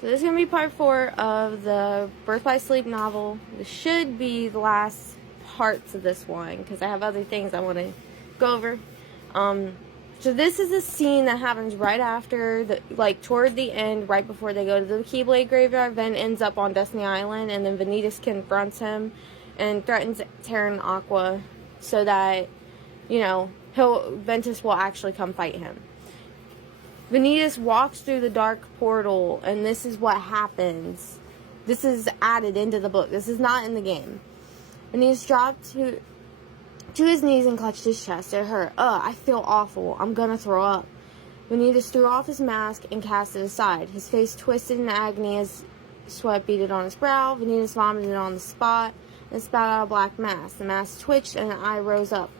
So this is going to be part 4 of the Birth by Sleep novel. This should be the last parts of this one, because I have other things I want to go over. So this is a scene that happens right after, toward the end, right before they go to the Keyblade Graveyard. Ven ends up on Destiny Island, and then Vanitas confronts him and threatens Terran and Aqua so that, Ventus will actually come fight him. Vanitas walks through the dark portal, and this is what happens. This is added into the book. This is not in the game. Vanitas dropped to his knees and clutched his chest. It hurt. I feel awful. I'm gonna throw up. Vanitas threw off his mask and cast it aside. His face twisted in agony as sweat beaded on his brow. Vanitas vomited on the spot and spat out a black mask. The mask twitched, and an eye rose up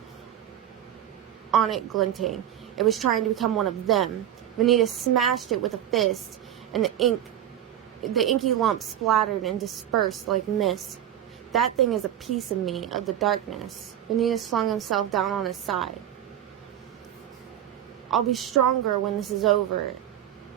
on it, glinting. It was trying to become one of them. Vanitas smashed it with a fist, and the inky lump splattered and dispersed like mist. That thing is a piece of me, of the darkness. Vanitas flung himself down on his side. I'll be stronger when this is over,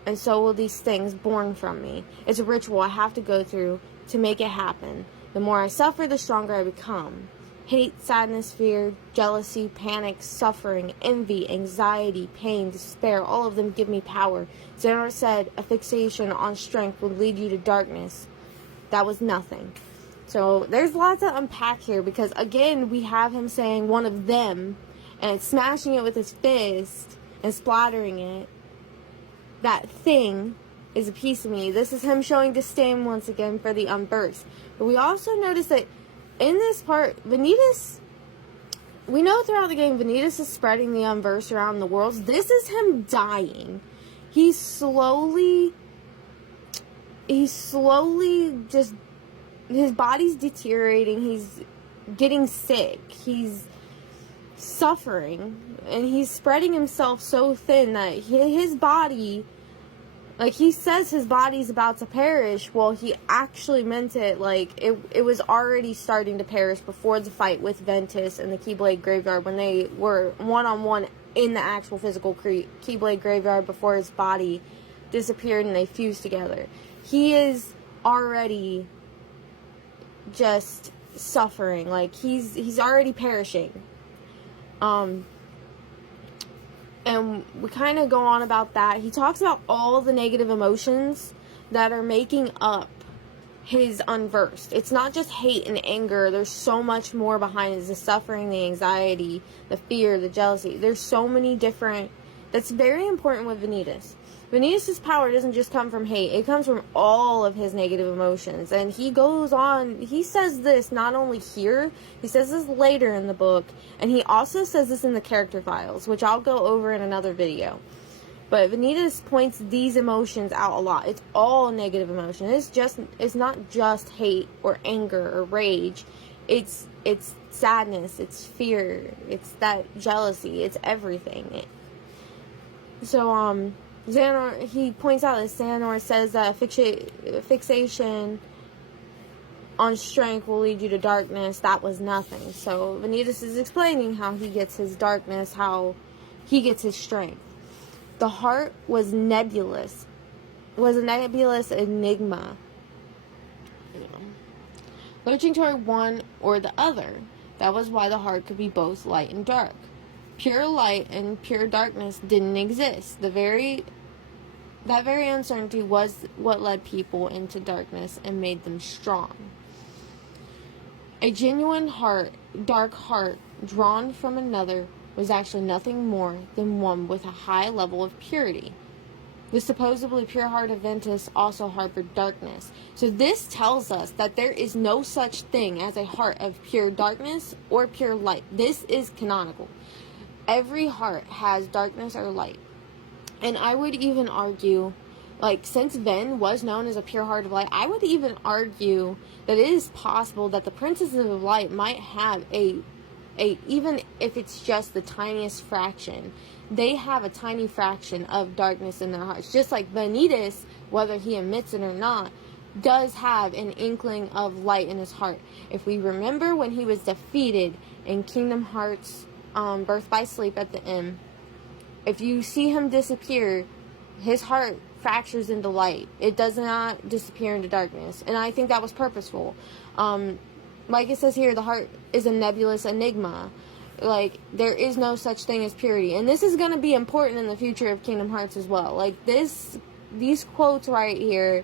and so will these things born from me. It's a ritual I have to go through to make it happen. The more I suffer, the stronger I become. Hate, sadness, fear, jealousy, panic, suffering, envy, anxiety, pain, despair, all of them give me power. Xehanort said a fixation on strength would lead you to darkness. That was nothing. So there's lots to unpack here, because again we have him saying one of them and smashing it with his fist and splattering it. That thing is a piece of me. This is him showing disdain once again for the unbirths. But we also notice that in this part, Vanitas, we know throughout the game, Vanitas is spreading the unverse around the worlds. This is him dying. He's slowly just, his body's deteriorating. He's getting sick. He's suffering. And he's spreading himself so thin that his body, he says his body's about to perish. Well, he actually meant it. It was already starting to perish before the fight with Ventus and the Keyblade Graveyard, when they were one-on-one in the actual physical Keyblade Graveyard before his body disappeared and they fused together. He is already just suffering. He's already perishing. And we kind of go on about that. He talks about all the negative emotions that are making up his unversed. It's not just hate and anger. There's so much more behind it. The suffering, the anxiety, the fear, the jealousy. There's so many different... That's very important with Vanitas. Vanitas' power doesn't just come from hate. It comes from all of his negative emotions. And he goes on, he says this not only here, he says this later in the book, and he also says this in the character files, which I'll go over in another video. But Vanitas points these emotions out a lot. It's all negative emotion. It's not just hate or anger or rage. It's sadness, it's fear, it's that jealousy, it's everything. So, Xehanort, he points out that Xehanort says that fixation on strength will lead you to darkness. That was nothing. So Vanitas is explaining how he gets his darkness, how he gets his strength. The heart was a nebulous enigma, lurching toward one or the other. That was why the heart could be both light and dark. Pure light and pure darkness didn't exist. That very uncertainty was what led people into darkness and made them strong. A genuine dark heart, drawn from another, was actually nothing more than one with a high level of purity. The supposedly pure heart of Ventus also harbored darkness. So this tells us that there is no such thing as a heart of pure darkness or pure light. This is canonical. Every heart has darkness or light. And I would even argue, since Ven was known as a pure heart of light, I would even argue that it is possible that the princesses of light might have even if it's just the tiniest fraction, they have a tiny fraction of darkness in their hearts. Just like Vanitas, whether he admits it or not, does have an inkling of light in his heart. If we remember when he was defeated in Kingdom Hearts Birth by Sleep at the end, if you see him disappear, his heart fractures into light. It does not disappear into darkness. And I think that was purposeful. Like it says here, the heart is a nebulous enigma. Like, there is no such thing as purity. And this is going to be important in the future of Kingdom Hearts as well. Like, these quotes right here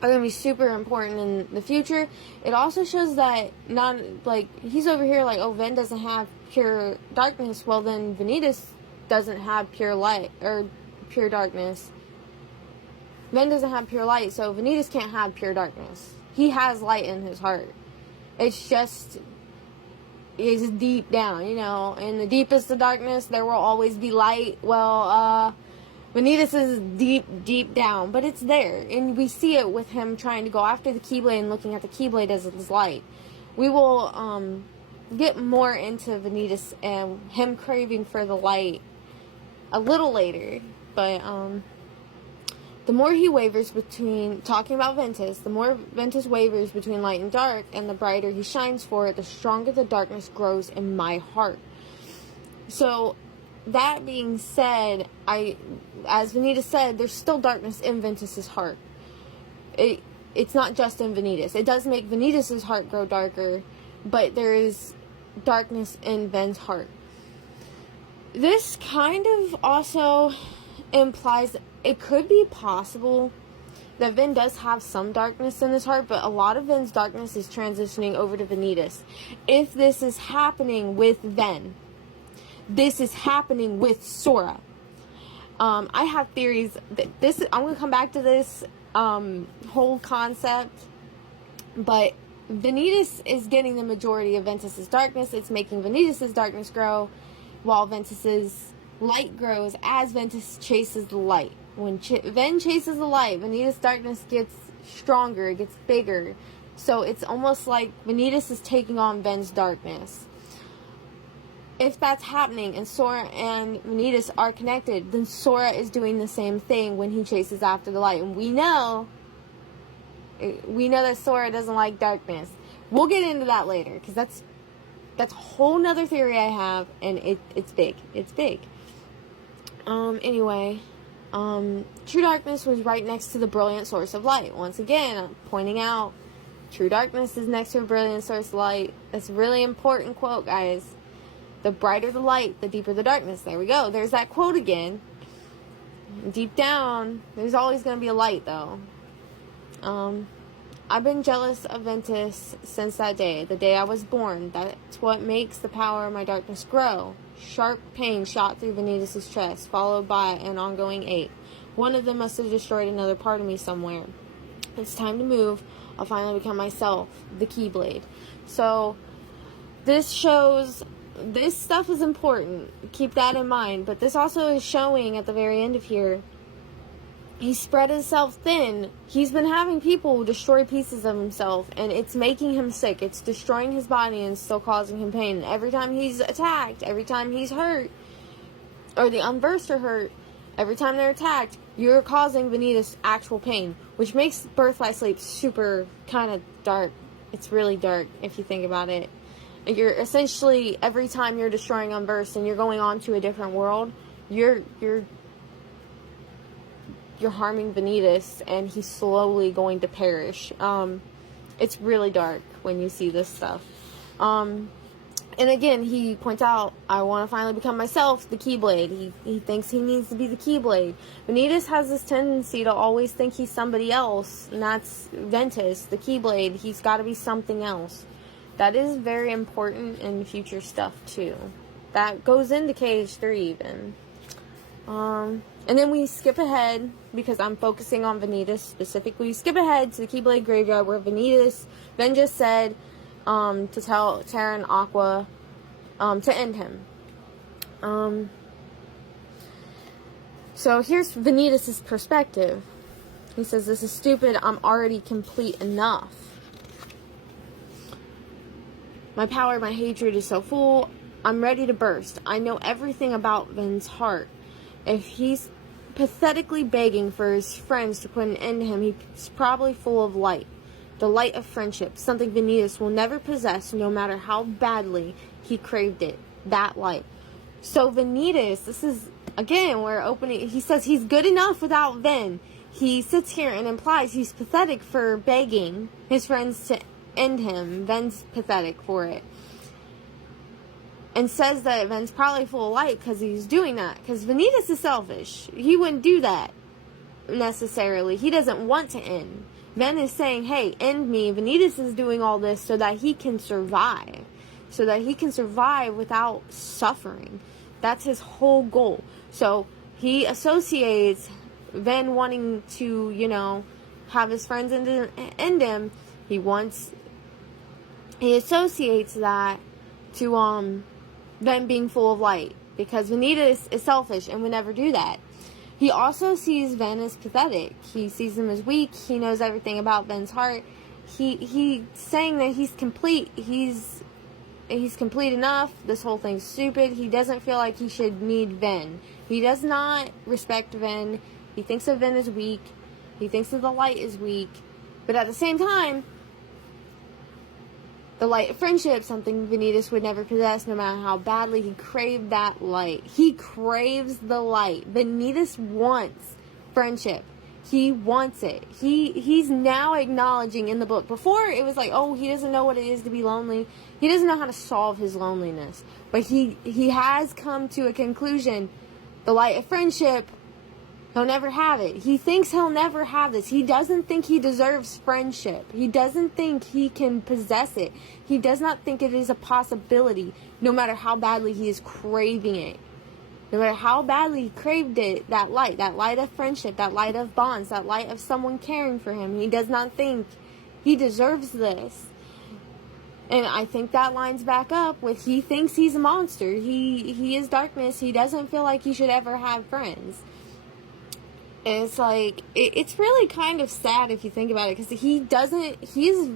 are going to be super important in the future. It also shows that, not, like, he's over here like, oh, Ven doesn't have pure darkness. Well, then Vanitas doesn't have pure light, or pure darkness. Ven doesn't have pure light, so Vanitas can't have pure darkness. He has light in his heart. It's just, is deep down, you know. In the deepest of darkness, there will always be light. Well, Vanitas is deep, deep down, but it's there. And we see it with him trying to go after the Keyblade and looking at the Keyblade as his light. We will get more into Vanitas and him craving for the light a little later. But the more he wavers between, talking about Ventus, the more Ventus wavers between light and dark, and the brighter he shines for it, the stronger the darkness grows in my heart. So, that being said, as Vanitas said, there's still darkness in Ventus's heart. It's not just in Vanitas. It does make Vanitas's heart grow darker, but there is darkness in Ven's heart. This kind of also implies it could be possible that Ven does have some darkness in his heart, but a lot of Ven's darkness is transitioning over to Vanitas. If this is happening with Ven, this is happening with Sora. I have theories that I'm going to come back to this whole concept, but Vanitas is getting the majority of Ventus's darkness. It's making Vanitas's darkness grow, while Ventus's light grows as Ventus chases the light. When Ven chases the light, Vanitas' darkness gets stronger, it gets bigger. So it's almost like Vanitas is taking on Ven's darkness. If that's happening and Sora and Vanitas are connected, then Sora is doing the same thing when he chases after the light. And we know that Sora doesn't like darkness. We'll get into that later, because that's a whole nother theory I have, and it's big. It's big. Anyway, true darkness was right next to the brilliant source of light. Once again, I'm pointing out, true darkness is next to a brilliant source of light. That's a really important quote, guys. The brighter the light, the deeper the darkness. There we go. There's that quote again. Deep down, there's always going to be a light, though. I've been jealous of Ventus since that day, the day I was born. That's what makes the power of my darkness grow. Sharp pain shot through Vanitas' chest, followed by an ongoing ache. One of them must have destroyed another part of me somewhere. It's time to move. I'll finally become myself, the Keyblade. So, this shows, this stuff is important. Keep that in mind. But this also is showing at the very end of here, he spread himself thin. He's been having people destroy pieces of himself, and it's making him sick. It's destroying his body and still causing him pain. And every time he's attacked, every time he's hurt, or the unversed are hurt, every time they're attacked, you're causing Vanitas actual pain, which makes Birth by Sleep super kind of dark. It's really dark if you think about it. You're essentially, every time you're destroying Unversed and you're going on to a different world, you're harming Vanitas, and he's slowly going to perish. It's really dark when you see this stuff. And again, he points out, I want to finally become myself, the Keyblade. He thinks he needs to be the Keyblade. Vanitas has this tendency to always think he's somebody else, and that's Ventus, the Keyblade. He's got to be something else. That is very important in future stuff, too. That goes into KH3, even. And then we skip ahead, because I'm focusing on Vanitas specifically. We skip ahead to the Keyblade Graveyard, where Ven just said to tell Terra and Aqua to end him. So here's Vanitas' perspective. He says, this is stupid, I'm already complete enough. My power, my hatred is so full, I'm ready to burst. I know everything about Ven's heart. If he's pathetically begging for his friends to put an end to him, he's probably full of light. The light of friendship, something Vanitas will never possess, no matter how badly he craved it. That light. So Vanitas, this is again, he says he's good enough without Ven. He sits here and implies he's pathetic for begging his friends to end him. Ven's pathetic for it. And says that Ven's probably full of light because he's doing that. Because Vanitas is selfish. He wouldn't do that necessarily. He doesn't want to end. Ven is saying, hey, end me. Vanitas is doing all this so that he can survive. So that he can survive without suffering. That's his whole goal. So he associates Ven wanting to, have his friends end him. He associates that to Ven being full of light, because Vanitas is selfish and would never do that. He also sees Ven as pathetic. He sees him as weak. He knows everything about Ven's heart. He's saying that he's complete. He's complete enough. This whole thing's stupid. He doesn't feel like he should need Ven. He does not respect Ven. He thinks of Ven as weak. He thinks that the light is weak. But at the same time, the light of friendship, something Vanitas would never possess, no matter how badly he craved that light. He craves the light. Vanitas wants friendship. He wants it. He's now acknowledging in the book. Before, it was like, oh, he doesn't know what it is to be lonely. He doesn't know how to solve his loneliness. But he has come to a conclusion. The light of friendship, he'll never have it. He thinks he'll never have this. He doesn't think he deserves friendship. He doesn't think he can possess it. He does not think it is a possibility, no matter how badly he is craving it. No matter how badly he craved it, that light of friendship, that light of bonds, that light of someone caring for him. He does not think he deserves this. And I think that lines back up with he thinks he's a monster. He is darkness. He doesn't feel like he should ever have friends. And it's like, it's really kind of sad if you think about it, because he is very